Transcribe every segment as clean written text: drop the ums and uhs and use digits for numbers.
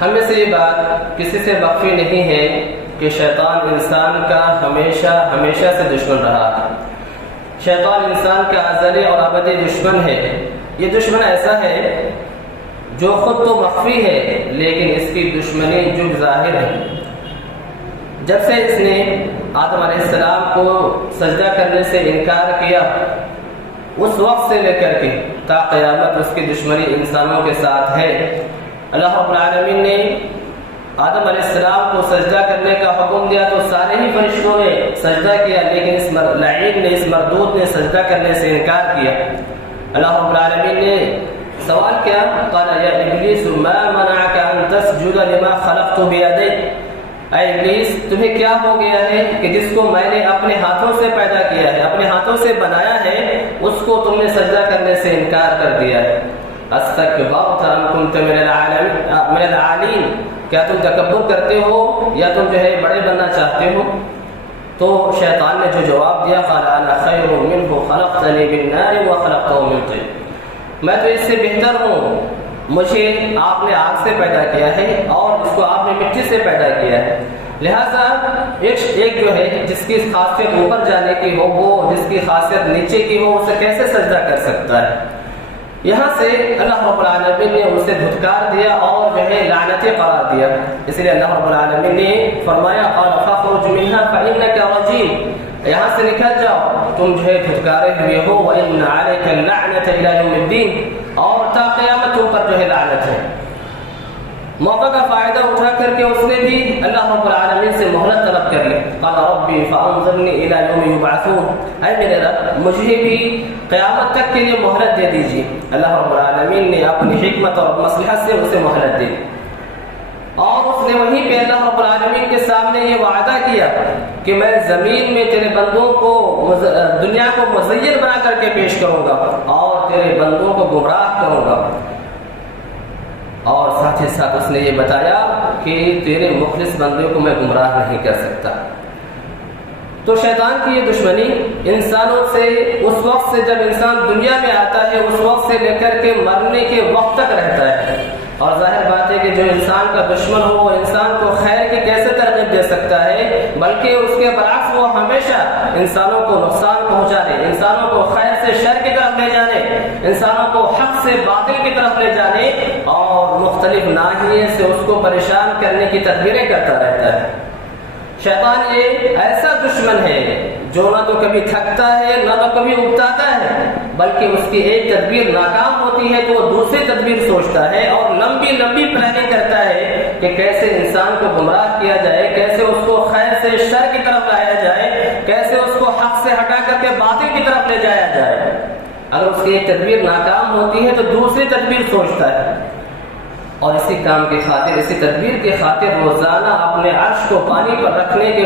ہم میں سے یہ بات کسی سے مخفی نہیں ہے کہ شیطان انسان کا ہمیشہ سے دشمن رہا ہے۔ شیطان انسان کا ازلی اور ابدی دشمن ہے۔ یہ دشمن ایسا ہے جو خود تو مخفی ہے لیکن اس کی دشمنی جو ظاہر ہے۔ جب سے اس نے آدم علیہ السلام کو سجدہ کرنے سے انکار کیا، اس وقت سے لے کر کے تا قیامت اس کی دشمنی انسانوں کے ساتھ ہے۔ اللہ رب العالمین نے آدم علیہ السلام کو سجدہ کرنے کا حکم دیا تو سارے ہی فرشتوں نے سجدہ کیا، لیکن اس لعین نے، اس مردود نے سجدہ کرنے سے انکار کیا۔ اللہ رب العالمین نے سوال کیا، قال یا ابلیس ما منعک ان تسجد لما خلقت بیدی، اے ابلیس تمہیں کیا ہو گیا ہے کہ جس کو میں نے اپنے ہاتھوں سے پیدا کیا ہے، اپنے ہاتھوں سے بنایا ہے، اس کو تم نے سجدہ کرنے سے انکار کر دیا ہے۔ استکبرت ام کنت من العالین، کیا تم تکبر کرتے ہو یا تم جو ہے بڑے بننا چاہتے ہو؟ تو شیطان نے جو جواب دیا، قال انا خیر منہ خلقتنی من نار وخلقته من طین، میں تو اس سے بہتر ہوں، مجھے آپ نے آگ سے پیدا کیا ہے اور اس کو آپ نے مٹی سے پیدا کیا ہے، لہذا ایک جو ہے جس کی خاصیت اوپر جانے کی ہو، وہ جس کی خاصیت نیچے کی ہو، اسے کیسے سجدہ کر سکتا ہے؟ یہاں سے اللہ رب العالمین نے اسے دھتکار دیا اور جو ہے لعنتی قرار دیا۔ اس لیے اللہ رب العالمین نے فرمایا، قال فاخرج منها فانك رجیم، یہاں سے نکل جاؤ، تم جو ہے دھتکارے ہوئے ہو، وان عليك اللعنة الى يوم الدین، اور تا قیامت تم پر جو ہے لعنت ہے۔ موقع کا فائدہ اٹھا کر کے اس نے بھی اللہ رب العالمین سے مہلت طلب کر لی، قال ربی فانظرنی الی یوم یبعثون، اے میرے رب مجھے بھی قیامت تک کے لیے مہلت دے دیجیے۔ اللہ رب العالمین نے اپنی حکمت اور مصلحت سے اسے مہلت دی، اور اس نے وہیں پہ اللہ رب العالمین کے سامنے یہ وعدہ کیا کہ میں زمین میں تیرے بندوں کو دنیا کو مزین بنا کر کے پیش کروں گا اور تیرے بندوں کو گمراہ کروں گا، اور ساتھ ہی ساتھ اس نے یہ بتایا کہ تیرے مخلص بندے کو میں گمراہ نہیں کر سکتا۔ تو شیطان کی یہ دشمنی انسانوں سے اس وقت سے جب انسان دنیا میں آتا ہے اس وقت سے لے کر کے مرنے کے وقت تک رہتا ہے، اور ظاہر بات ہے کہ جو انسان کا دشمن ہو وہ انسان کو خیر کی کیسے ترغیب دے سکتا ہے، بلکہ اس کے برعکس وہ ہمیشہ انسانوں کو نقصان پہنچانے، انسانوں کو خیر سے شر کی طرف لے جانے، انسانوں کو حق سے باطل کی طرف لے جانے اور مختلف ناحیے سے اس کو پریشان کرنے کی تدبیریں کرتا رہتا ہے۔ شیطان یہ ایسا دشمن ہے جو نہ تو کبھی تھکتا ہے نہ تو کبھی اکتاتا ہے، بلکہ اس کی ایک تدبیر ناکام ہوتی ہے تو وہ دوسری تدبیر سوچتا ہے اور لمبی پلاننگ کرتا ہے کہ کیسے انسان کو گمراہ کیا جائے، کیسے اس کو خیر سے شر کی طرف لایا جائے، کیسے اس کو حق سے ہٹا کر کے باطل کی طرف لے جایا جائے۔ اگر اس کی ایک تدبیر ناکام ہوتی ہے تو دوسری تدبیر سوچتا ہے، اور اسی کام کی خاطر، اسی تدبیر کی خاطر روزانہ اپنے عرش کو پانی پر رکھنے کے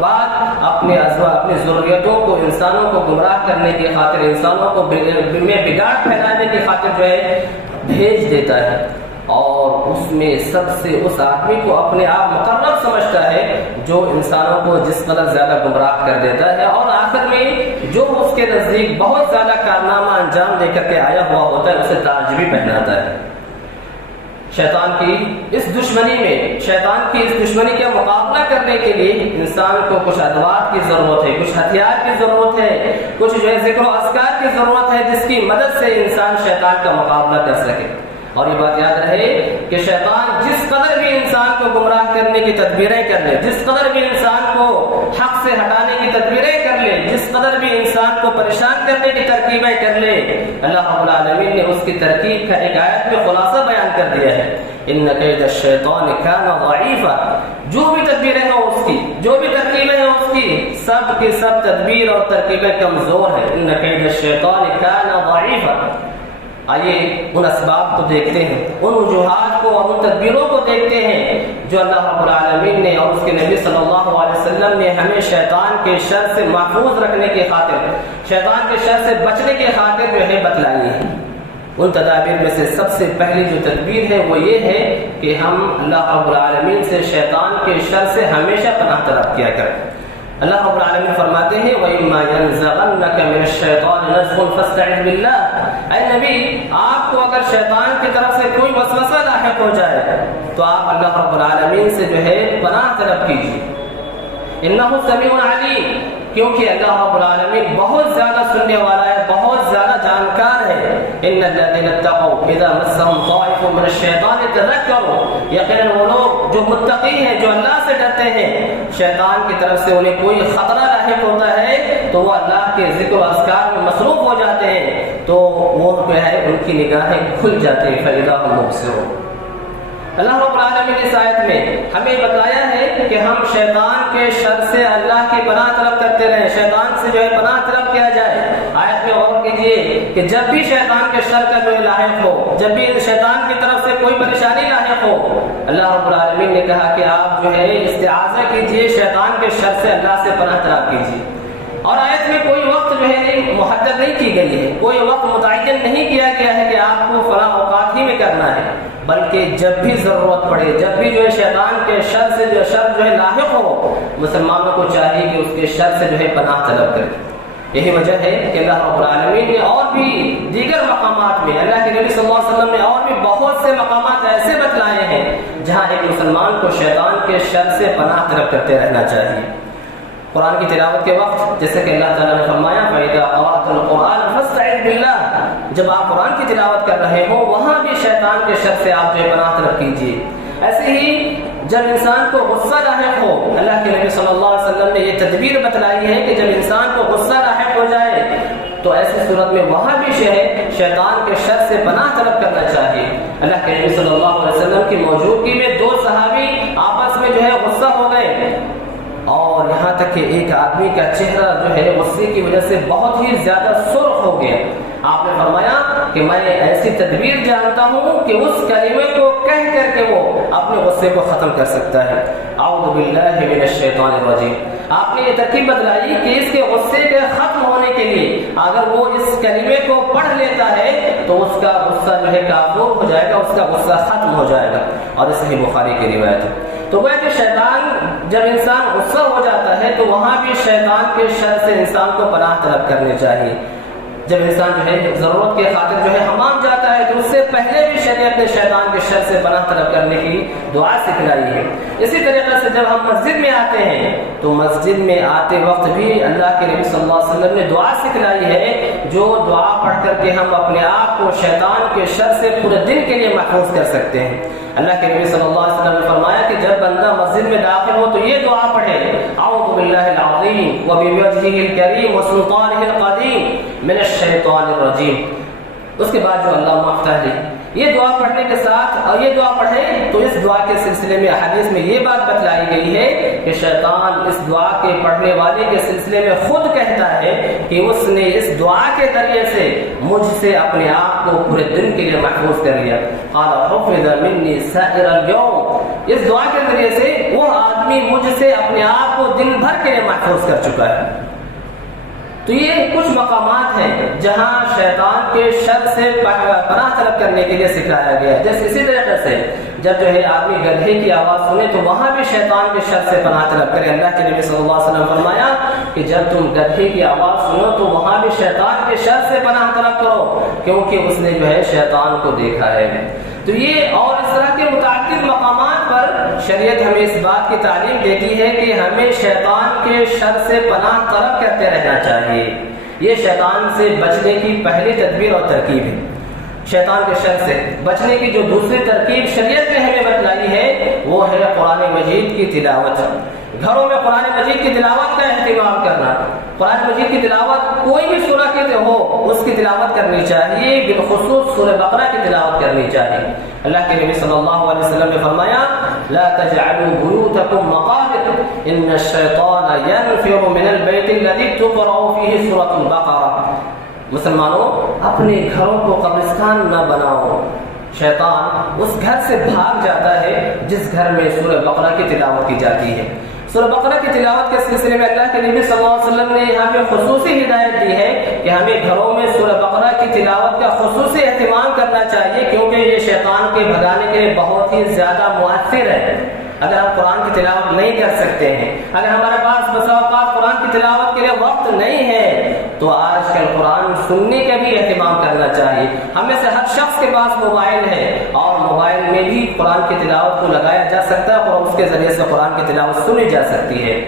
بعد اپنے ضروریتوں کو، انسانوں کو گمراہ کرنے کی خاطر، انسانوں کو میں بگاڑ پھیلانے کی خاطر جو ہے بھیج دیتا ہے، اور اس میں سب سے اس آدمی کو اپنے آپ مقرب سمجھتا ہے جو انسانوں کو جس قدر زیادہ گمراہ کر دیتا ہے، اور آخر میں جو اس کے نزدیک بہت زیادہ کارنامہ انجام دے کر کے آیا ہوا ہوتا ہے اسے تاج بھی پہناتا ہے۔ شیطان کی اس دشمنی کا مقابلہ کرنے کے لیے انسان کو کچھ ادوات کی ضرورت ہے، کچھ ہتھیار کی ضرورت ہے، کچھ جو ہے ذکر و اذکار کی ضرورت ہے جس کی مدد سے انسان شیطان کا مقابلہ کر سکے۔ اور یہ بات یاد رہے کہ شیطان جس قدر بھی انسان کو گمراہ کرنے کی تدبیریں کر لے، جس قدر بھی انسان کو حق سے ہٹانے کی تدبیریں کر لے، جس قدر بھی انسان کو پریشان کرنے کی ترکیبیں کر لے، اللہ رب العالمین نے اس کی ترکیب کا ایک آیت میں خلاصہ بیان کر دیا ہے، ان کید الشیطان کان ضعیفا، جو بھی تدبیریں ہیں اس کی، جو بھی ترکیبیں ہیں اس کی، سب کی سب تدبیر اور ترکیبیں کمزور ہیں۔ ان کید الشیطان کان ضعیفا۔ آئیے ان اسباب کو دیکھتے ہیں، ان وجوہات کو اور ان تدبیروں کو دیکھتے ہیں جو اللہ رب العالمین نے اور اس کے نبی صلی اللہ علیہ وسلم نے ہمیں شیطان کے شر سے محفوظ رکھنے کی خاطر، شیطان کے شر سے بچنے کی خاطر جو ہے بتلائی ہے۔ ان تدابیر میں سے سب سے پہلی جو تدبیر ہے وہ یہ ہے کہ ہم اللہ رب العالمین سے شیطان کے شر سے ہمیشہ پناہ طلب کیا کریں۔ اللہ رب العالمین فرماتے ہیں وَإِمَّا يَنزَغَنَّكَ مِنَ الشَّيْطَانِ نَزْغٌ فَاسْتَعِذْ بِاللَّهِ، اے نبی آپ کو اگر شیطان کی طرف سے کوئی وسوسہ لاحق ہو جائے تو آپ اللہ رب العالمین سے جو ہے پناہ طلب کیجیے، انه سمیع علیم، کیونکہ اللہ رب العالمین بہت زیادہ سننے والا ہے، بہت زیادہ جانکار ہے۔ ان الذين اتقوا اذا مسهم طائف من الشيطان تذكروا، یقیناً وہ لوگ جو متقی ہیں، جو اللہ سے ڈرتے ہیں، شیطان کی طرف سے انہیں کوئی خطرہ لاحق ہوتا ہے تو وہ اللہ کے ذکر و اذکار میں مصروف ہو جاتے ہیں، تو وہ جو ہے ان کی نگاہیں کھل جاتی ہیں، فإذا هم مبصرون۔ اللہ رب العالمین اس آیت میں ہمیں بتایا ہے کہ ہم شیطان کے شر سے اللہ کی پناہ طلب کرتے رہیں، شیطان سے جو ہے پناہ طلب کیا جائے۔ آیت میں غور کیجئے کہ جب بھی شیطان کے شر کا جو لاحق ہو، جب بھی شیطان کی طرف سے کوئی پریشانی لاحق ہو، اللہ رب العالمین نے کہا کہ آپ جو ہے استعاذہ کیجئے، شیطان کے شر سے اللہ سے پناہ طلب کیجئے۔ اور آیت میں کوئی وقت جو ہے محدد نہیں کی گئی ہے، کوئی وقت متعین نہیں کیا گیا ہے کہ آپ کو فلاں اوقات ہی میں کرنا ہے، بلکہ جب بھی ضرورت پڑے، جب بھی جو ہے شیطان کے شر سے جو ہے لاحق ہو، مسلمانوں کو چاہیے کہ اس کے شر سے جو ہے پناہ طلب کرے۔ یہی وجہ ہے کہ اللہ رب العالمین نے اور بھی دیگر مقامات میں، اللہ کے نبی صلی اللہ علیہ وسلم نے اور بھی بہت سے مقامات ایسے بتلائے ہیں جہاں ایک مسلمان کو شیطان کے شر سے پناہ طلب کرتے رہنا چاہیے۔ قرآن کی تلاوت کے وقت جیسے کہ اللہ تعالیٰ نے فرمایا فَإِذَا قَرَأْتَ الْقُرْآنَ فَاسْتَعِذْ بِاللَّهِ، جب آپ قرآن کی تلاوت کر رہے ہوں وہاں بھی شیطان کے شر سے آپ جو ہے پناہ طلب کیجیے۔ ایسے ہی جب انسان کو غصہ لاحق ہو، اللہ کے نبی صلی اللہ علیہ وسلم نے یہ تدبیر بتلائی ہے کہ جب انسان کو غصہ لاحق ہو جائے تو ایسی صورت میں وہاں بھی شیطان کے شر سے پناہ طلب کرنا چاہیے۔ اللہ کے نبی صلی اللہ علیہ وسلم کی موجودگی میں دو صحابی آپس میں جو ہے غصہ ہو گئے، اور یہاں تک کہ ایک آدمی کا چہرہ جو ہے غصے کی وجہ سے بہت ہی زیادہ سرخ ہو گیا۔ آپ نے فرمایا کہ میں ایسی تدبیر جانتا ہوں کہ اس کلمے کو کہہ کر کے وہ اپنے غصے کو ختم کر سکتا ہے۔ اعوذ باللہ من الشیطان الرجیم۔ آپ نے یہ ترکیب بتلائی کہ اس کے غصے کے ختم ہونے کے لیے اگر وہ اس کلمے کو پڑھ لیتا ہے تو اس کا غصہ جو ہے کافور ہو جائے گا، اس کا غصہ ختم ہو جائے گا، اور اس صحیح بخاری کی روایت ہے۔ تو وہ کہ شیطان جب انسان غصہ ہو جاتا ہے تو وہاں بھی شیطان کے شر سے انسان کو پناہ طلب کرنی چاہیے۔ جب انسان جو ہے ضرورت کے خاطر جو ہے حمام جاتا ہے تو اس سے پہلے بھی شریعت نے شیطان کے شر سے پناہ طلب کرنے کی دعا سکھلائی ہے۔ اسی طریقے سے جب ہم مسجد میں آتے ہیں تو مسجد میں آتے وقت بھی اللہ کے نبی صلی اللہ علیہ وسلم نے دعا سکھلائی ہے، جو دعا پڑھ کر کے ہم اپنے آپ کو شیطان کے شر سے پورے دن کے لیے محفوظ کر سکتے ہیں۔ اللہ کے نبی صلی اللہ علیہ وسلم نے فرمایا کہ جب بندہ مسجد میں داخل ہو تو یہ دعا پڑھے اعوذ باللہ العظیم وبوجہہ الکریم وسلطانہ القدیم من الشیطان الرجیم۔ اس کے بعد جو اللہ مفتاح ہے یہ دعا پڑھنے کے ساتھ اور یہ دعا پڑھیں تو اس دعا کے سلسلے میں حدیث میں یہ بات بتلائی گئی ہے کہ شیطان اس دعا کے پڑھنے والے کے سلسلے میں خود کہتا ہے کہ اس نے اس دعا کے ذریعے سے مجھ سے اپنے آپ کو پورے دن کے لیے محفوظ کر لیا۔ قال حفظ منی سائر اليوم، اس دعا کے ذریعے سے وہ آدمی مجھ سے اپنے آپ کو دن بھر کے لیے محفوظ کر چکا ہے۔ تو یہ کچھ مقامات ہیں جہاں شیطان کے شر سے پناہ طلب کرنے کے لیے سکھایا گیا ہے۔ جیسے اسی طریقے سے جب جو ہے آدمی گدھے کی آواز سنے تو وہاں بھی شیطان کے شر سے پناہ طلب کرے۔ اللہ کے نبی صلی اللہ علیہ وسلم فرمایا کہ جب تم گدھے کی آواز سنو تو وہاں بھی شیطان کے شر سے پناہ طلب کرو، کیونکہ اس نے جو ہے شیطان کو دیکھا ہے۔ تو یہ اور اس طرح کے متعدد مقامات پر شریعت ہمیں اس بات کی تعلیم دیتی ہے کہ ہمیں شیطان کے شر سے پناہ طلب کرتے رہنا چاہیے۔ یہ شیطان سے بچنے کی پہلی تدبیر اور ترکیب ہے۔ شیطان کے شر سے بچنے کی جو دوسری ترکیب شریعت نے ہمیں بتلائی ہے وہ ہے قرآن مجید کی تلاوت۔ گھروں میں قرآن مجید کی تلاوت کا اہتمام کرنا۔ قرآن مجید کی تلاوت کوئی بھی سورہ کی ہو اس کی تلاوت کرنی چاہیے، بالخصوص سورہ بقرہ کی تلاوت کرنی چاہیے۔ اللہ کے نبی صلی اللہ علیہ وسلم نے فرمایا لا تجعلوا بيوتكم مقابر ان الشيطان ينفر من البيت الذي تقرأ فيه سورة البقرة۔ مسلمانوں اپنے گھروں کو قبرستان نہ بناؤ، شیطان اس گھر سے بھاگ جاتا ہے جس گھر میں سورہ بقرہ کی تلاوت کی جاتی ہے۔ سورہ بقرہ کی تلاوت کے سلسلے میں اللہ کے نبی صلی اللہ علیہ وسلم نے یہاں پہ خصوصی ہدایت دی ہے کہ ہمیں گھروں میں سورہ بقرہ کی تلاوت کا خصوصی اہتمام کرنا چاہیے، کیونکہ یہ شیطان کے بھگانے کے لیے بہت ہی زیادہ مؤثر ہے۔ اگر ہم قرآن کی تلاوت نہیں کر سکتے ہیں، اگر ہمارے پاس بسا اوقات قرآن کی تلاوت کے لیے وقت نہیں ہے، تو آج کل قرآن سننے کا بھی اہتمام کرنا چاہیے۔ ہم میں سے ہر شخص کے پاس موبائل ہے، اور موبائل میں بھی قرآن کی تلاوت کو لگایا جا سکتا ہے اور اس کے ذریعے سے قرآن کی تلاوت سنی جا سکتی ہے۔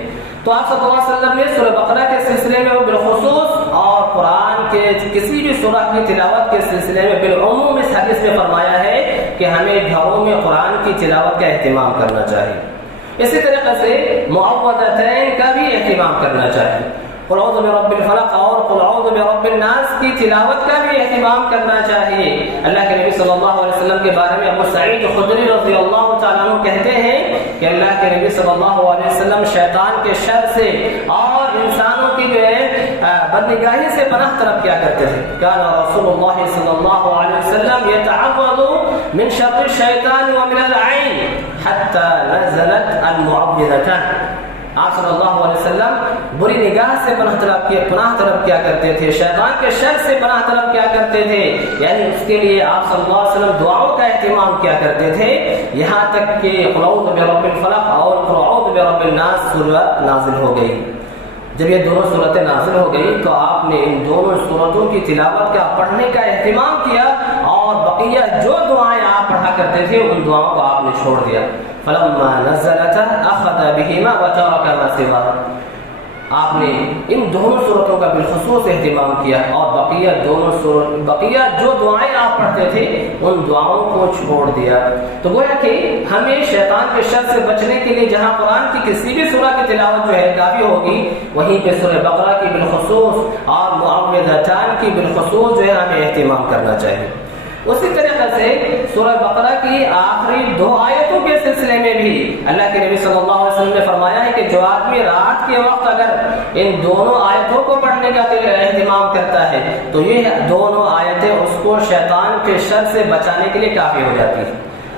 تو آپ صلی اللہ علیہ وسلم نے سورہ بقرہ کے سلسلے میں بالخصوص اور قرآن کے کسی بھی سورہ کی تلاوت کے سلسلے میں بالعموم اس حدیث میں فرمایا ہے کہ ہمیں گھروں میں قرآن کی تلاوت کا اہتمام کرنا چاہیے۔ اسی طریقے سے معوذتین کا بھی اہتمام کرنا چاہیے۔ قل اعوذ برب الفلق اور قل اعوذ برب الناس کی تلاوت کا بھی اہتمام کرنا چاہیے۔ اللہ کے نبی صلی اللہ علیہ وسلم کے بارے میں ابو سعید خدری رضی اللہ تعالیٰ عنہ کہتے ہیں کہ اللہ کے نبی صلی اللہ علیہ وسلم شیطان کے شر سے اور انسانوں کی جو ہے بدنگاہی سے پناہ طلب کیا کرتے تھے۔ کان رسول اللہ صلی اللہ علیہ وسلم یتعوذ من شر الشیطان ومن العین حتی نزلت المعوذتان۔ آپ صلی اللہ علیہ وسلم بری نگاہ سے پناہ طلب کیا کرتے تھے، شیطان کے شر سے پناہ طلب کیا کرتے تھے، یعنی اس کے لیے آپ صلی اللہ علیہ وسلم دعاؤں کا اہتمام کیا کرتے تھے، یہاں تک کہ قل اعوذ برب الفلق اور قل اعوذ برب الناس سورت نازل ہو گئی۔ جب یہ دونوں صورتیں نازل ہو گئی تو آپ نے ان دونوں صورتوں کی تلاوت کا پڑھنے کا اہتمام کیا، اور بقیہ جو دعائیں آپ پڑھا کرتے تھے ان دعاؤں کو آپ نے چھوڑ دیا۔ فلما نزلت اخذ بهما وترك ما سواه۔ آپ نے ان دونوں صورتوں کا بالخصوص اہتمام کیا، اور بقیہ جو دعائیں آپ پڑھتے تھے ان دعاؤں کو چھوڑ دیا۔ تو گویا کہ ہمیں شیطان کے شر سے بچنے کے لیے جہاں قرآن کی کسی بھی سورہ کی تلاوت جو ہے کافی ہوگی، وہیں پہ سورہ بقرہ کی بالخصوص اور معوذتان کی بالخصوص جو ہے ہمیں اہتمام کرنا چاہیے۔ اسی طریقے سے سورہ بقرہ کی آخری 2 آیتوں کے سلسلے میں بھی اللہ کے نبی صلی اللہ علیہ وسلم نے فرمایا ہے کہ جو آدمی رات کے وقت اگر ان دونوں آیتوں کو پڑھنے کا اہتمام کرتا ہے تو یہ دونوں آیتیں اس کو شیطان کے شر سے بچانے کے لیے کافی ہو جاتی ہیں۔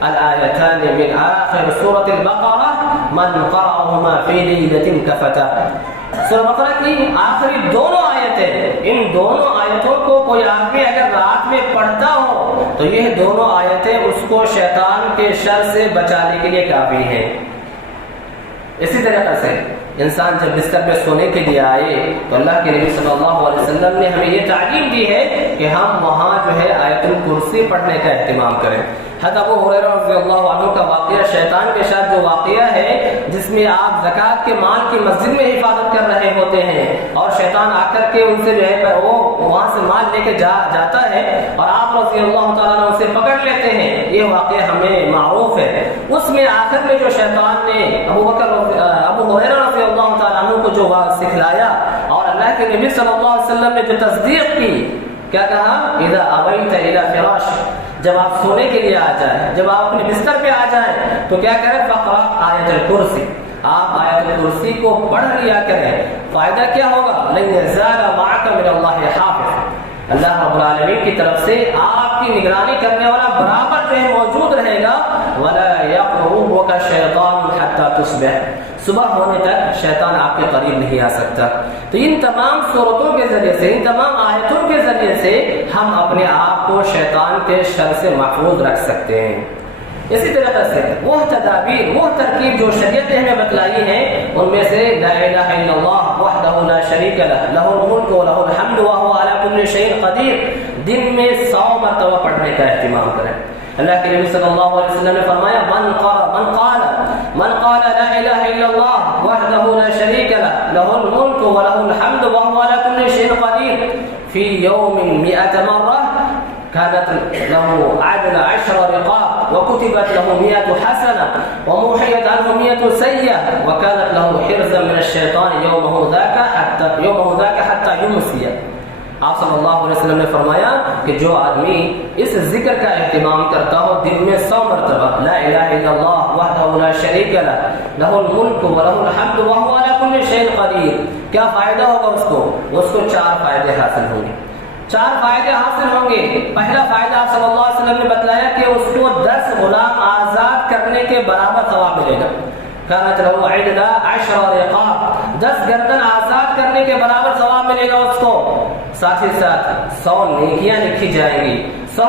الآیتان من آخر سورة البقرہ من قرأهما فی لیلۃ کفتہ۔ سورہ بقرہ کی آخری دونوں آیتیں، ان دونوں آیتوں کو کوئی آدمی اگر رات میں پڑھتا ہو تو یہ دونوں آیتیں اس کو شیطان کے شر سے بچانے کے لیے کافی ہیں۔ اسی طریقے سے انسان جب بستر پہ سونے کے لیے آئے تو اللہ کے نبی صلی اللہ علیہ وسلم نے ہمیں یہ تعلیم دی ہے کہ ہم وہاں جو ہے آیت الکرسی پڑھنے کا اہتمام کریں۔ حضرت ابو ہریرہ رضی اللہ عنہ کا واقعہ، شیطان کے ساتھ جو واقعہ ہے جس میں آپ زکوٰۃ کے مال کی مسجد میں حفاظت کر رہے ہوتے ہیں اور شیطان آ کر کے ان سے جو ہے وہ وہاں سے مال لے کے جاتا ہے اور آپ رضی اللہ تعالیٰ عنہ اسے پکڑ لیتے ہیں، یہ واقعہ ہمیں معروف ہے۔ اس میں آخر میں جو شیطان نے ابو ہریرہ رضی اللہ تعالیٰ عنہ کو جو سکھلایا اور اللہ کے نبی صلی اللہ علیہ وسلم نے جو تصدیق کی، کیا کہا؟ اذا اویت الی فراش، جب آپ سونے کے لیے آ جائیں، جب آپ اپنے بستر پہ آ جائیں تو کیا کریں؟ فقرأ آیت الکرسی، آپ آیت الکرسی کو پڑھ لیا کریں۔ فائدہ کیا ہوگا؟ لن یزال معک من اللہ حافظ، اللہ رب العالمین کی طرف سے آپ کی نگرانی کرنے والا برابر جو ہے موجود رہے گا۔ ولا یقربک شیطان حتی تصبح، صبح ہونے تک شیطان آپ کے قریب نہیں آ سکتا۔ تو ان تمام صورتوں کے ذریعے سے، ان تمام آیتوں کے ذریعے سے ہم اپنے آپ کو شیطان کے شر سے محفوظ رکھ سکتے ہیں۔ اسی طریقے سے وہ تدابیر، وہ ترکیب جو شریعت نے ہمیں بتلائی ہیں، ان میں سے لا الہ الا اللہ وحدہ لا شریک لہ لہ الملک و لہ الحمد وہو علی کل شیء قدیر، دن میں 100 مرتبہ پڑھنے کا اہتمام کریں۔ اللہ کے نبی صلی اللہ علیہ وسلم نے فرمایا من قال لا الہ الا اللہ وحدہ لا شریک لہ لہ الملک و لہ الحمد وہو علی کل شیء قدیر فی یوم 100 مرہ كانت له عدل 10 رقاب وكتبت له 100 حسنة ومحيت عنه 100 سيئة وكانت له حرزا من الشيطان يومه ذاك حتى يمسي۔ آپ صلی اللہ علیہ وسلم نے فرمایا کہ جو آدمی اس ذکر کا اہتمام کرتا ہو دن میں 100 مرتبہ لا الہ الا اللہ وحدہ لا شریک لہ لہ الملک و لہ الحمد وہو علی کل شیء قدیر، کیا فائدہ ہوگا اس کو 4 فائدے حاصل ہوں گے۔ 4 فائدے حاصل ہوں گے۔ پہلا فائدہ آپ صلی اللہ علیہ وسلم نے بتلایا کہ اس کو 10 غلام آزاد کرنے کے برابر ثواب ملے گا۔ كانت له عدل 10 رقاب، 10 گردن آزاد کرنے کے برابر ثواب ملے گا اس کو۔ ساتھ ہی ساتھ 100 نیکیاں لکھی جائیں گی، 100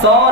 100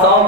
100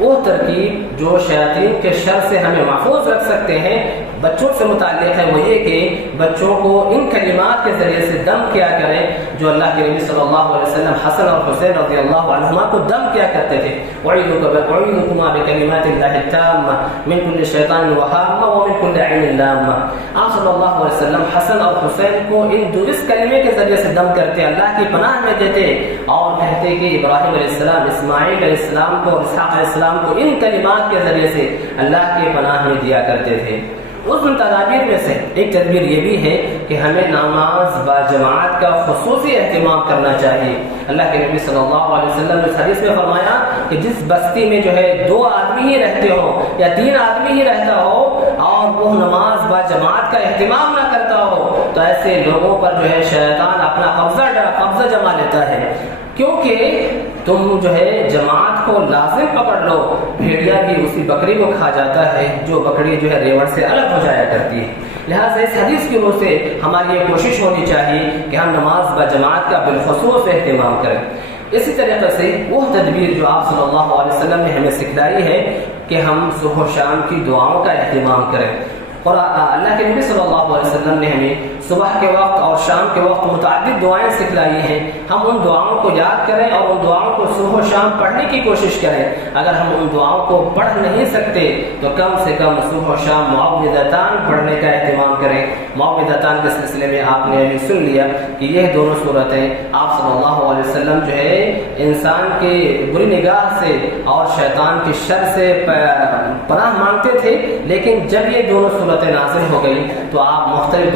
وہ ترکیب جو شیاطین کے شر سے ہمیں محفوظ رکھ سکتے ہیں بچوں سے متعلق ہے، وہ یہ کہ بچوں کو ان کلمات کے ذریعے سے دم کیا کریں جو اللہ کے نبی صلی اللہ علیہ وسلم حسن اور حسین رضی اللہ عنہما کو دم کیا کرتے تھے۔ وَأُعِيذُكُمَا بِكَلِمَاتِ اللَّهِ التَّامَّةِ مِنْ كُلِّ شَيْطَانٍ وَهَامَّةٍ وَمِنْ كُلِّ عَيْنٍ لَامَّةٍ۔ آپ صلی اللہ علیہ وسلم حسن اور حسین کو اس کلمے کے ذریعے سے دم کرتے، اللہ کی پناہ میں دیتے اور کہتے کہ ابراہیم علیہ السلام، اسماعیل علیہ السلام کو اور اسحاق علیہ السلام کو ان کلمات کے ذریعے سے اللہ کی پناہ میں دیا کرتے تھے۔ اس تدابیر میں سے ایک تدبیر یہ بھی ہے کہ ہمیں نماز با جماعت کا خصوصی اہتمام کرنا چاہیے۔ اللہ کے نبی صلی اللہ علیہ وسلم نے اس حدیث میں فرمایا کہ جس بستی میں جو ہے 2 آدمی ہی رہتے ہو یا 3 آدمی ہی رہتا ہو اور وہ نماز با جماعت کا اہتمام نہ کرتا ہو تو ایسے لوگوں پر جو ہے شیطان اپنا قبضہ جما لیتا ہے، کیونکہ تم جو ہے جماعت کو لازم پکڑ لو، بھیڑیا بھی اسی بکری کو کھا جاتا ہے جو بکری جو ہے ریوڑ سے الگ ہو جایا کرتی ہے۔ لہٰذا اس حدیث کی روح سے ہماری یہ کوشش ہونی چاہیے کہ ہم نماز با جماعت کا بالخصوص اہتمام کریں۔ اسی طریقے سے وہ تدبیر جو آپ صلی اللہ علیہ وسلم نے ہمیں سکھلائی ہے کہ ہم صبح و شام کی دعاؤں کا اہتمام کریں، اور اللہ کے نبی صلی اللہ علیہ وسلم نے ہمیں صبح کے وقت اور شام کے وقت متعدد دعائیں سکھلائی ہیں، ہم ان دعاؤں کو یاد کریں اور ان دعاؤں کو صبح و شام پڑھنے کی کوشش کریں۔ اگر ہم ان دعاؤں کو پڑھ نہیں سکتے تو کم سے کم صبح و شام معوذتان پڑھنے کا اہتمام کریں۔ معوذتان کے سلسلے میں آپ نے ابھی سن لیا کہ یہ دونوں صورتیں آپ صلی اللہ علیہ وسلم جو ہے انسان کی بری نگاہ سے اور شیطان کی شر سے پناہ مانگتے تھے، لیکن جب یہ دونوں صورتیں نازل ہو گئی تو آپ مختلف